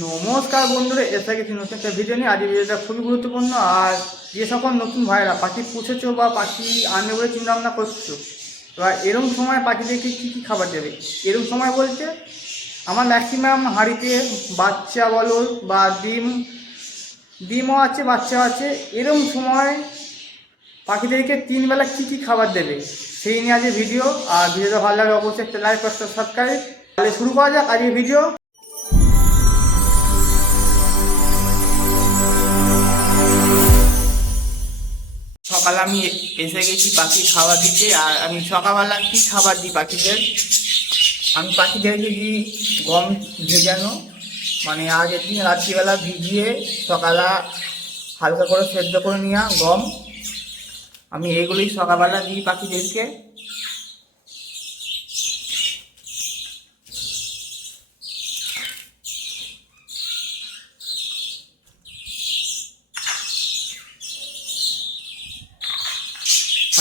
নমস্কার বন্ধুরা, এসে গেছি নতুন একটা ভিডিও নিয়ে আজকে ভিডিওটা খুবই গুরুত্বপূর্ণ। আর যে সকল নতুন ভাইরা পাখি পুষেছো বা পাখি আনবে বলে চিন্তা ভাবনা করছ, এবার এরকম সময় পাখিদেরকে কী কী খাবার দেবে? এরকম সময় বলতে আমার ম্যাক্সিমাম হাঁড়িতে বাচ্চা বলো বা ডিম, ডিমও আছে বাচ্চা আছে এরকম সময় পাখিদেরকে তিনবেলা কী কী খাবার দেবে, সেই নিয়ে আজকে ভিডিও আর ভিডিওটা ভালো লাগে অবশ্যই একটা লাইক সাবস্ক্রাইব তাহলে শুরু করা যাক আজকে ভিডিও সকালে আমি এসে গেছি পাখি খাবার দিতে, আর আমি সকালবেলা কি খাবার দিই পাখিদের? আমি পাখিদেরকে দিই গম ভেজানো মানে আগের দিন রাত্রিবেলা ভিজিয়ে সকালে হালকা করে সেদ্ধ করে নেওয়া গম। আমি এগুলোই সকালবেলা দিই পাখিদেরকে।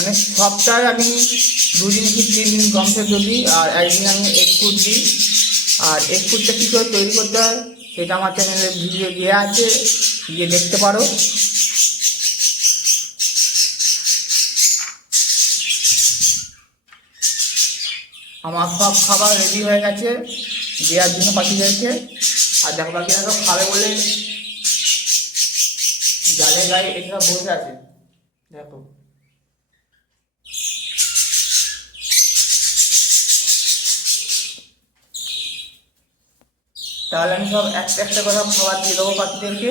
মানে সপ্তাহে আমি দুদিন কি তিন দিন সেদ্ধ দিই আর একদিন আমি ফুড দিই। আর ফুডটা কী করে তৈরি করতে হয় সেটা আমার চ্যানেলে ভিডিও দেওয়া আছে, গিয়ে দেখতে পারো। আমার সব খাবার রেডি হয়ে গেছে, দেওয়ার জন্য পাখি পাখিদেরকে আর দেখো পাখিরা সব খাবে বলে জালের গায়ে এটা বসে আছে। দেখো। তাহলে আমি সব একটা একটা করে খাবার দিয়ে দেবো পাখিদেরকে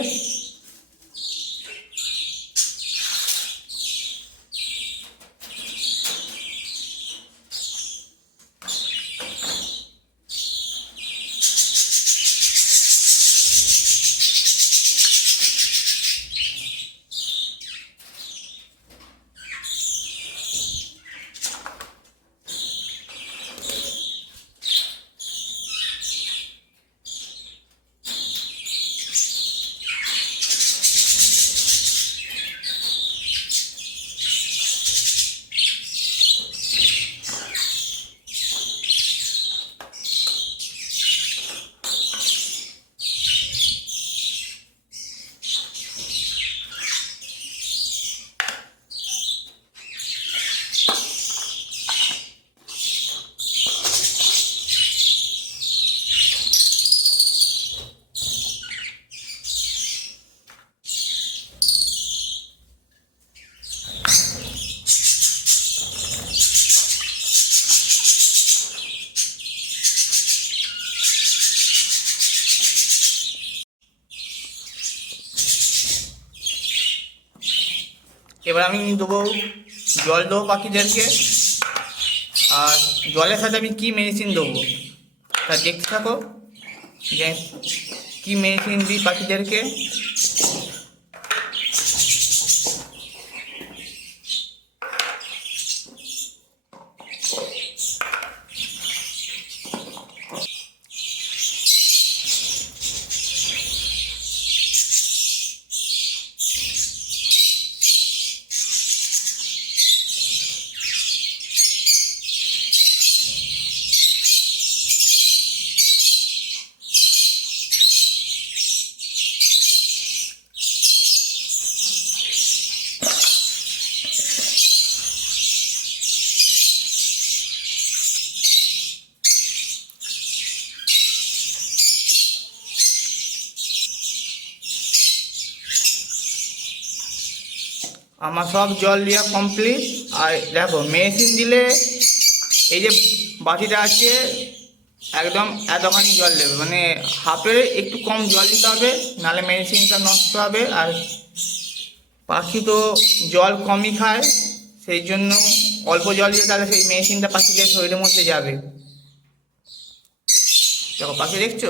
এবার আমি দেবো জল দেবো পাখিদেরকে। আর জলের সাথে আমি কী মেডিসিন দেবো? তা দেখতে থাকো যে কী মেডিসিন দিই পাখিদেরকে। আমার সব জল দেওয়া কমপ্লিট আর দেখো মেশিন দিলে এই যে বাটিটা আছে, একদম এতখানি জল দেবে। মানে হাফের একটু কম জল দিতে হবে, নাহলে মেডিসিনটা নষ্ট হবে। আর পাখি তো জল কমই খায়, সেই জন্য অল্প জল দিয়ে তাহলে সেই মেডিসিনটা পাখিদের শরীরের মধ্যে যাবে। দেখো, পাখি দেখছ?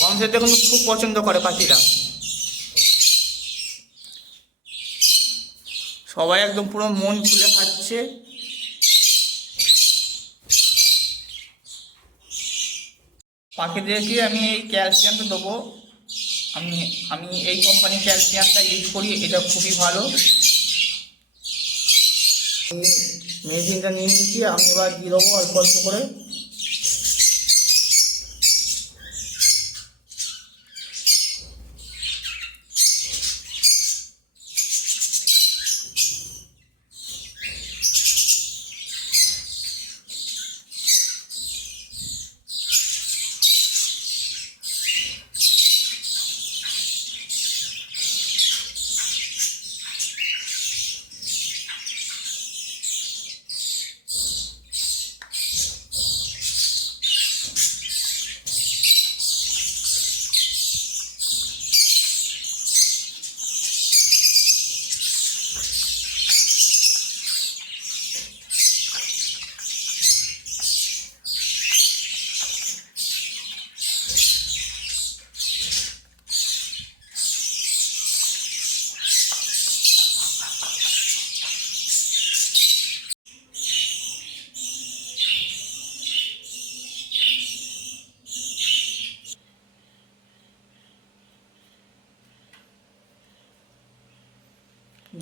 গম সেদ্ধ কিন্তু খুব পছন্দ করে পাখিরা। সবাই একদম পুরো মন খুলে খাচ্ছে। পাখিদেরকে আমি এই ক্যালসিয়ামটা দেবো। আমি আমি এই কোম্পানির ক্যালসিয়ামটা ইউজ করি, এটা খুবই ভালো। মেডিসিনটা নিয়ে নিচ্ছি, আমি এবার দিয়ে দেবো অল্প অল্প করে।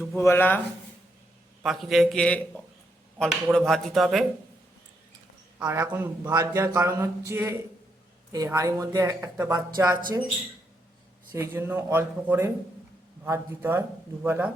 দুপুরবেলা পাখিদেরকে অল্প করে ভাত দিতে হবে। আর এখন ভাত দেওয়ার কারণ হচ্ছে এই হাঁড়ির মধ্যে একটা বাচ্চা আছে, সেই জন্য অল্প করে ভাত দিতে হয় দুবেলা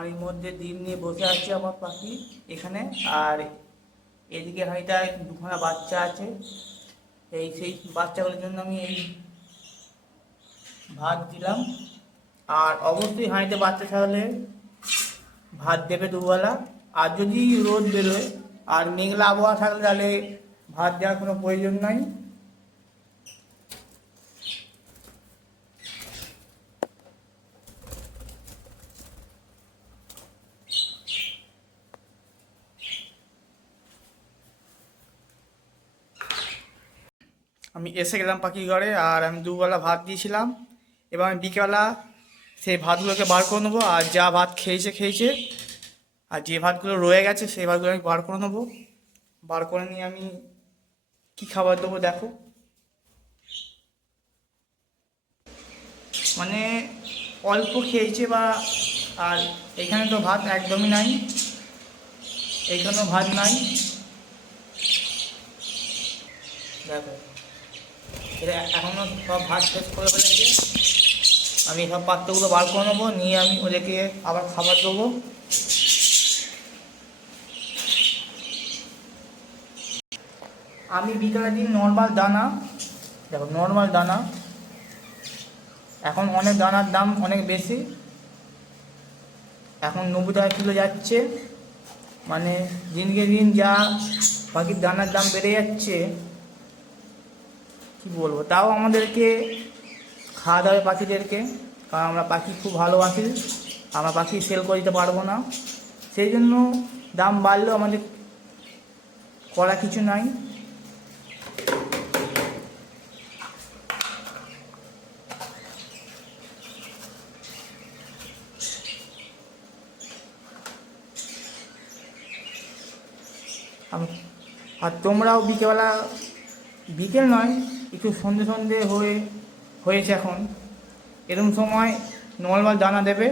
হাঁড়ির মধ্যে ডিম নিয়ে বসে আছে আমার পাখি এখানে। আর এদিকে হাঁড়িটায় দুখানা বাচ্চা আছে। এই সেই বাচ্চাগুলোর জন্য আমি এই ভাত দিলাম। আর অবশ্যই হাঁড়িতে বাচ্চা ছাড়লে ভাত দেবে দুবেলা। আর যদি রোদ বেরোয় আর মেঘলা আবহাওয়া থাকলে তাহলে ভাত দেওয়ার কোনো প্রয়োজন নাই। আমি এসে গেলাম পাখি ঘরে আর আমি দুবেলা ভাত দিয়েছিলাম। এবার আমি বিকেলবেলা সেই ভাতগুলোকে বার করে নেব আর যা ভাত খেয়েছে খেয়েছে। আর যে ভাতগুলো রয়ে গেছে সেই ভাতগুলো আমি বার করে নেব। বার করে নিয়ে আমি কি খাবার দেবো দেখো। মানে অল্প খেয়েছে বা আর এখানে তো ভাত একদমই নাই। এইখানেও ভাত নাই। দেখো। এটা এখনও সব ভাত শেষ করে ফেলেছে। আমি সব পাত্রগুলো বার করে নেব, নিয়ে আমি ওদেরকে আবার খাবার দেবো। আমি বিকালের দিন নর্মাল দানা, দেখো নর্মাল দানা। এখন অনেক দানার দাম অনেক বেশি। এখন নব্বই টাকা কিলো যাচ্ছে। মানে দিনকে দিন যা পাখির দানার দাম বেড়ে যাচ্ছে। কি বলব? তাও আমাদেরকে খাওয়া দাওয়া পাখিদেরকে, কারণ আমরা পাখি খুব ভালোবাসি, আমরা পাখি সেল করে দিতে পারব না। সেই জন্য দাম বাড়লেও আমাদের করা কিছু নাই। আর তোমরাও বিকেলবেলা, বিকেল নয় একটু সন্ধে সন্ধে হয়ে, হয়েছে এখন। এরকম সময় নর্মাল দানা দেবে।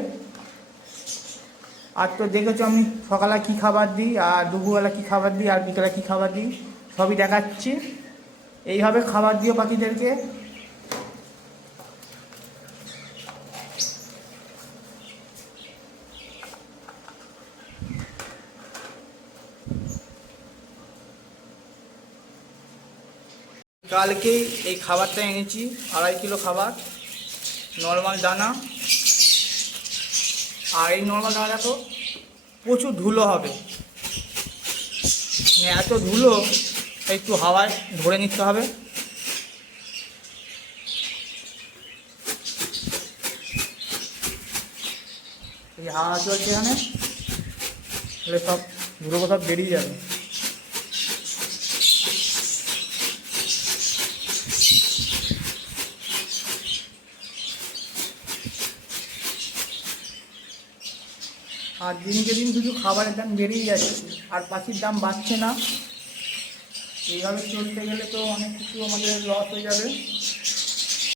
আর তো দেখেছ আমি সকালে কী খাবার দিই, আর দুপুরবেলা কী খাবার দিই, আর বিকেলে কী খাবার দিই, সবই দেখাচ্ছি। এইভাবে খাবার দিও পাখিদেরকে। কালকেই এই খাবারটা এনেছি, আড়াই কিলো খাবার, নর্মাল দানা। আর এই নর্মাল দানা দেখো প্রচুর ধুলো হবে। মানে এত ধুলো, একটু হাওয়ায় ধরে নিতে হবে। এই হাওয়া চলছে এখানে সব ধুলো সব বেরিয়ে যাবে। আর দিনকে দিন শুধু খাবারের দাম বেড়েই যাচ্ছে, আর পাখির দাম বাড়ছে না। এইভাবে চলতে গেলে তো অনেক কিছু আমাদের লস হয়ে যাবে।